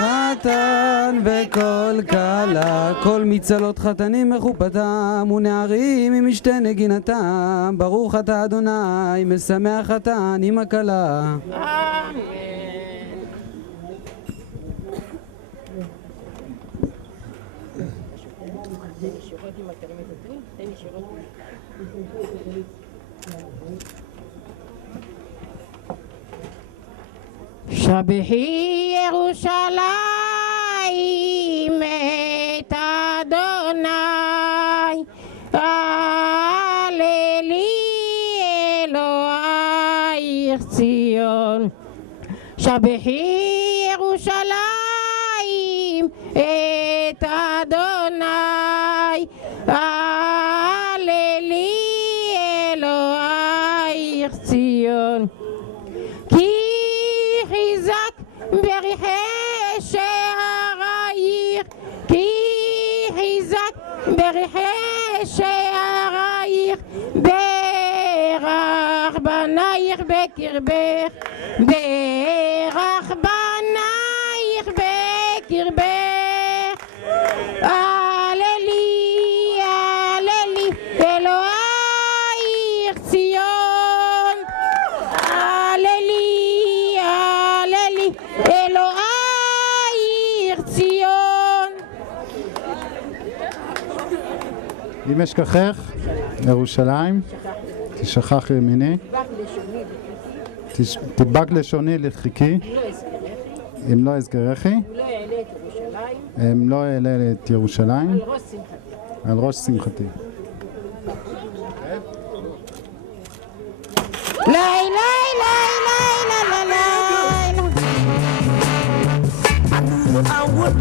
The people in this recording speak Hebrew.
חתן וכל כלה, כל מצלות חתנים מחופתם ונערים עם משתה נגינתם. ברוך אתה אדוני משמח חתן עם הכלה. אמן. שבחי ירושלים את אדוני, הללי אלוהיך ציון. שבחי ירושלים את אדוני, הללי אלוהיך ציון. כי חיזק בריחי שערייך, כי חיזק בריחי שערייך, ברך בנייך בקרבך, ברך בנייך בקרבך. הללי הללי אלוהיך ציון, הללי הללי אלוהיך ציון. אם אשכחך ירושלים תשכח ימיני, תדבק לשוני לחיכי, אם לא אזכרכי, אם לא אעלה את ירושלים על ראש שמחתי. ליי ליי ליי ליי ליי ליי. I would